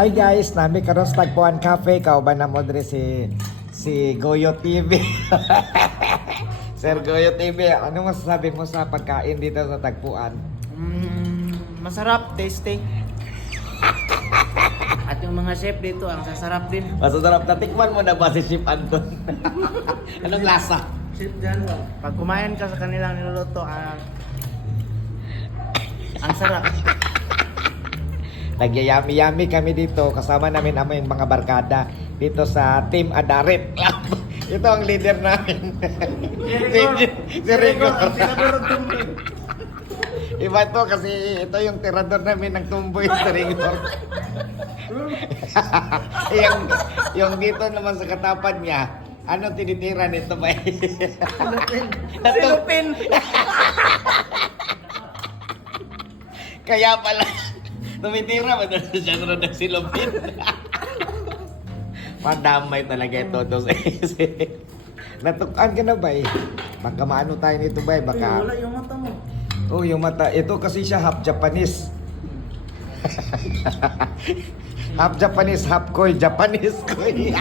Hi guys, nami karon sa Tagpuan Cafe, kauban na mo diri si Goyo TV. Sir Goyo TV, ano masasabi mo sa pagkain dito sa Tagpuan? Masarap, tasty. At yung mga chef dito, ang sasarap din. Masarap na tikman mo na ba si Chef Anton? Anong lasa? Chef dyan, pag kumain ka sa kanilang niluluto, ang sarap. Nagyayami-yami kami dito, kasama namin ang aming mga barkada dito sa Team Adarit. Ito ang leader namin. Si Rigor. Iba to kasi ito yung tirador namin ng tumboy sa Rigor. yung dito naman sa katapan niya, ano tinitira nito ba? Silupin! Kaya pala, tumitira ba doon siya ng silupin? Pandamay talaga ito to sa isip. Natukan ka na ba eh? Baka maano tayo nito ba eh? Baka... Wala yung mata mo. Oh, yung mata. Ito kasi siya half Japanese. Half Japanese, half Koy. Japanese Koy.